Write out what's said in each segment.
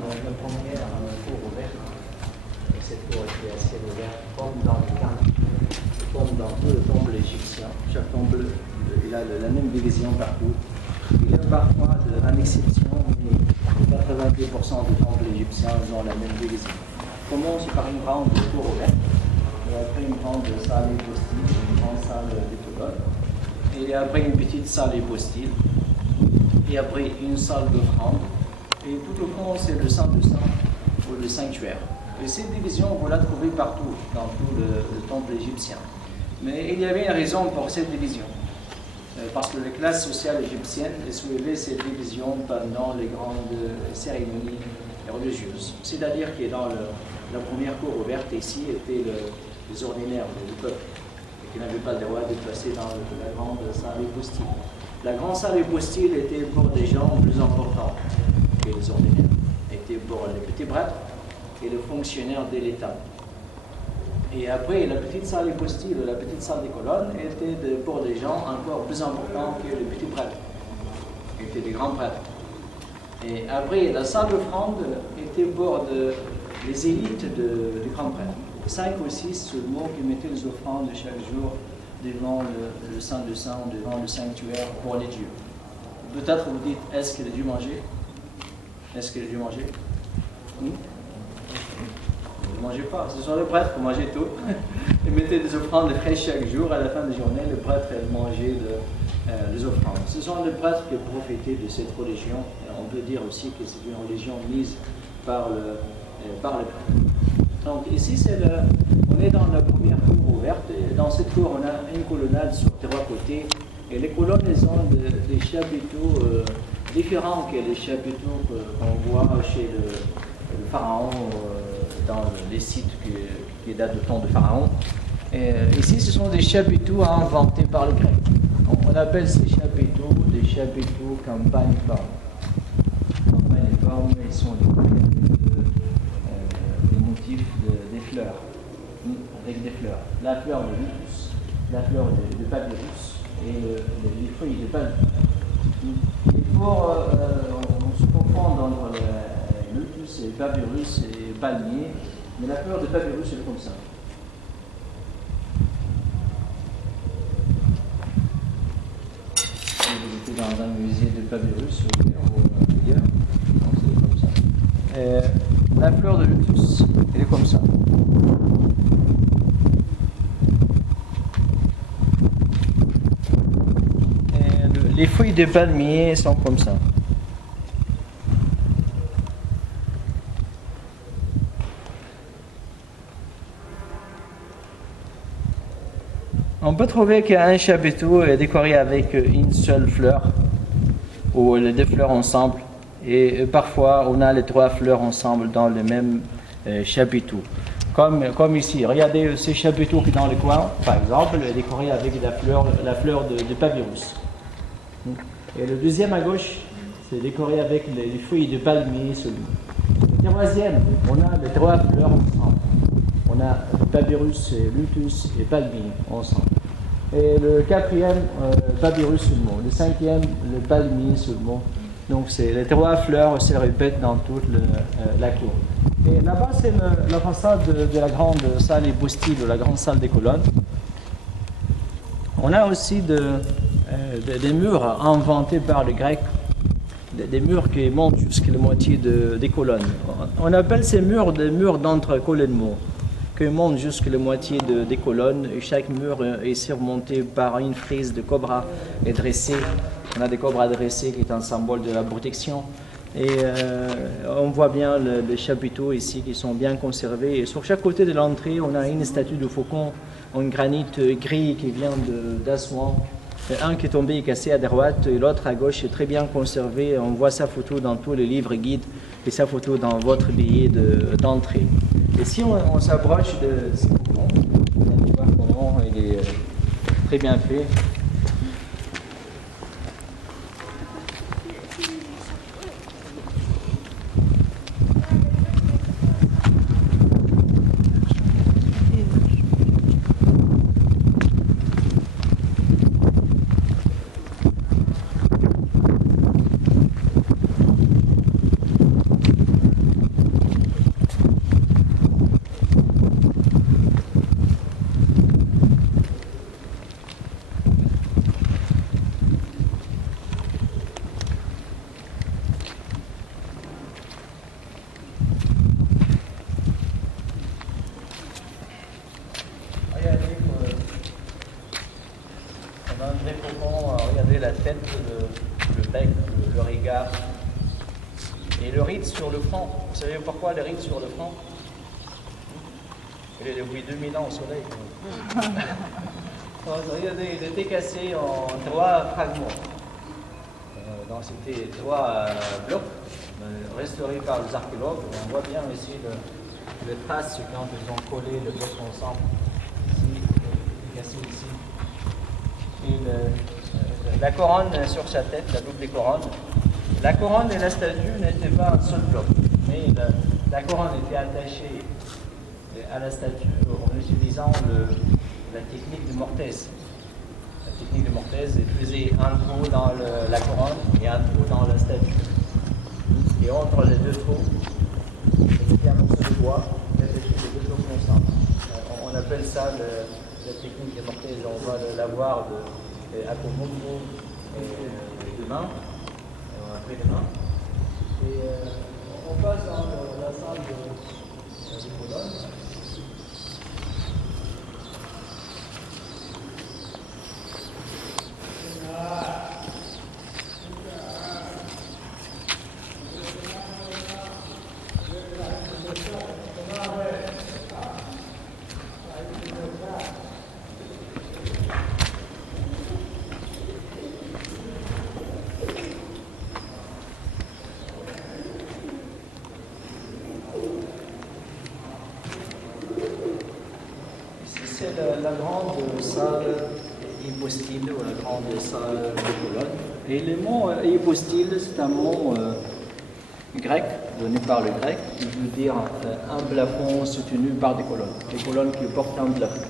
la première cour ouverte. Cette cour était à ciel ouvert, comme dans les temples, comme dans tous les temples égyptiens. Chaque temple, il a la même division partout. Il y a parfois une exception, mais 90% des temples égyptiens ont la même division. On commence par une grande cour ouverte, et après une grande salle hypostyle, une grande salle de colonnes, et après une petite salle hypostyle, et après une salle d'offrande, et tout au fond c'est le Saint de Saints ou le sanctuaire. Et cette division, vous la trouvez partout, dans tout le temple égyptien. Mais il y avait une raison pour cette division. Parce que les classes sociales égyptiennes soulevaient cette division pendant les grandes cérémonies religieuses. C'est-à-dire que dans la première cour ouverte ici étaient les ordinaires du peuple, et qui n'avaient pas le droit de passer dans la grande salle hypostyle. La grande salle hypostyle était pour des gens plus importants que les ordinaires. Était pour les petits prêtres et les fonctionnaires de l'État. Et après, la petite salle hypostyle, la petite salle des colonnes, était pour des gens encore plus importants que les petits prêtres, qui étaient des grands prêtres. Et après, la salle d'offrande était pour les élites des grands prêtres. 5 ou 6 seulement qui mettaient les offrandes chaque jour devant le Saint de Saints, devant le sanctuaire pour les dieux. Peut-être vous dites, est-ce que les dieux mangeaient? Est-ce que les dieux mangeaient? Oui. Ils ne mangeaient pas, ce sont les prêtres qui mangeaient tout. Ils mettaient des offrandes fraîches chaque jour. À la fin de la journée, les prêtres mangeaient les offrandes. Ce sont les prêtres qui profitaient de cette religion. On peut dire aussi que c'est une religion mise par les prêtres. Donc ici, on est dans la première cour ouverte. Et dans cette cour, on a une colonnade sur 3 côtés. Et les colonnes, elles ont des chapiteaux différents que les chapiteaux qu'on voit chez le pharaon, dans les sites qui datent du temps de Pharaon. Et ici, ce sont des chapiteaux inventés par les Grecs. On appelle ces chapiteaux des chapiteaux campaniformes. Campaniformes, ils sont des motifs des fleurs, avec des fleurs. La fleur de lotus, la fleur de papyrus et les feuilles de palme. Et pour on se confond entre le lotus et papyrus et palmier, mais la fleur de papyrus c'est comme ça. Si vous étiez dans un musée de papyrus ou ailleurs, c'est comme ça. Et la fleur de lotus, elle est comme ça. Et les feuilles de palmier sont comme ça. On peut trouver qu'un chapiteau est décoré avec une seule fleur ou les 2 fleurs ensemble, et parfois on a les 3 fleurs ensemble dans le même chapiteau. Comme ici, regardez ce chapiteau qui est dans le coin, par exemple, est décoré avec la fleur de papyrus. Et le deuxième à gauche, c'est décoré avec les feuilles de palmier seulement. Le troisième, on a les 3 fleurs ensemble. On a papyrus, lotus et palmier ensemble. Et le 4e, papyrus seulement. Le 5e, le palmier seulement. Donc les 3 fleurs se répètent dans toute la cour. Et là-bas, c'est la façade de la grande salle hypostyle, de la grande salle des colonnes. On a aussi des murs inventés par les Grecs, des murs qui montent jusqu'à la moitié des colonnes. On appelle ces murs des murs d'entrecolonnement, qui montent jusqu'à la moitié des colonnes, et chaque mur est surmonté par une frise de cobra et dressée. On a des cobras dressés qui est un symbole de la protection. Et on voit bien les chapiteaux ici qui sont bien conservés. Et sur chaque côté de l'entrée, on a une statue de faucon en granit gris qui vient d'Assouan. Un qui est tombé et cassé à droite et l'autre à gauche est très bien conservé. On voit sa photo dans tous les livres guides et sa photo dans votre billet d'entrée. Et si on s'approche de ce faucon, on voit comment il est très bien fait. le bec, le regard. Et le rite sur le front. Vous savez pourquoi le rite sur le front? Il est depuis 2000 ans au soleil. Regardez, il était cassé en 3 fragments. Donc c'était 3 blocs restaurés par les archéologues. On voit bien ici le trace quand ils ont collé le bloc ensemble. Ici, cassé ici. Et la couronne sur sa tête, la double couronne. La couronne et la statue n'étaient pas un seul bloc, mais la couronne était attachée à la statue en utilisant la technique de mortaise. La technique de mortaise, elle faisait un trou dans la couronne et un trou dans la statue. Et entre les deux trous, il y a un morceau de bois qui attachait les deux trous ensemble. On appelle ça la technique de mortaise. On va la voir à Komodo demain. Après-demain. Et on passe dans la salle de colonnes. C'est la grande salle hypostyle ou la grande salle de colonne. Et le mot hypostyle, c'est un mot grec, donné par le grec, qui veut dire un plafond soutenu par des colonnes qui portent un plafond.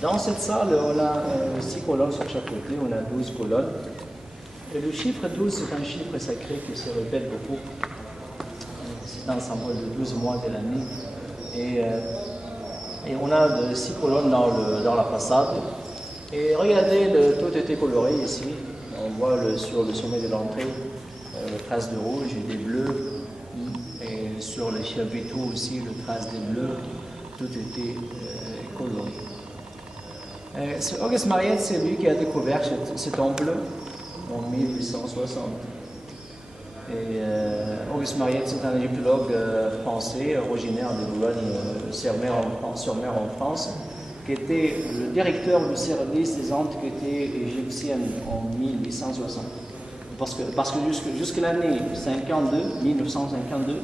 Dans cette salle, on a 6 colonnes sur chaque côté, on a 12 colonnes. Et le chiffre 12, c'est un chiffre sacré qui se répète beaucoup. C'est un symbole de 12 mois de l'année. Et on a 6 colonnes dans la façade. Et regardez, tout était coloré ici. On voit sur le sommet de l'entrée le trace de rouge et des bleus. Et sur les chapiteaux aussi, le trace des bleus. Tout était coloré. August Mariette, c'est lui qui a découvert ce temple en 1860. Et August Mariette, c'est un égyptologue français, originaire de Boulogne-sur-Mer en France, qui était le directeur du service des antiquités égyptiennes en 1860. Parce que jusqu'à l'année 1952,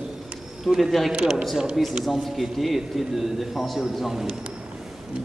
tous les directeurs du service des antiquités étaient des Français ou des Anglais.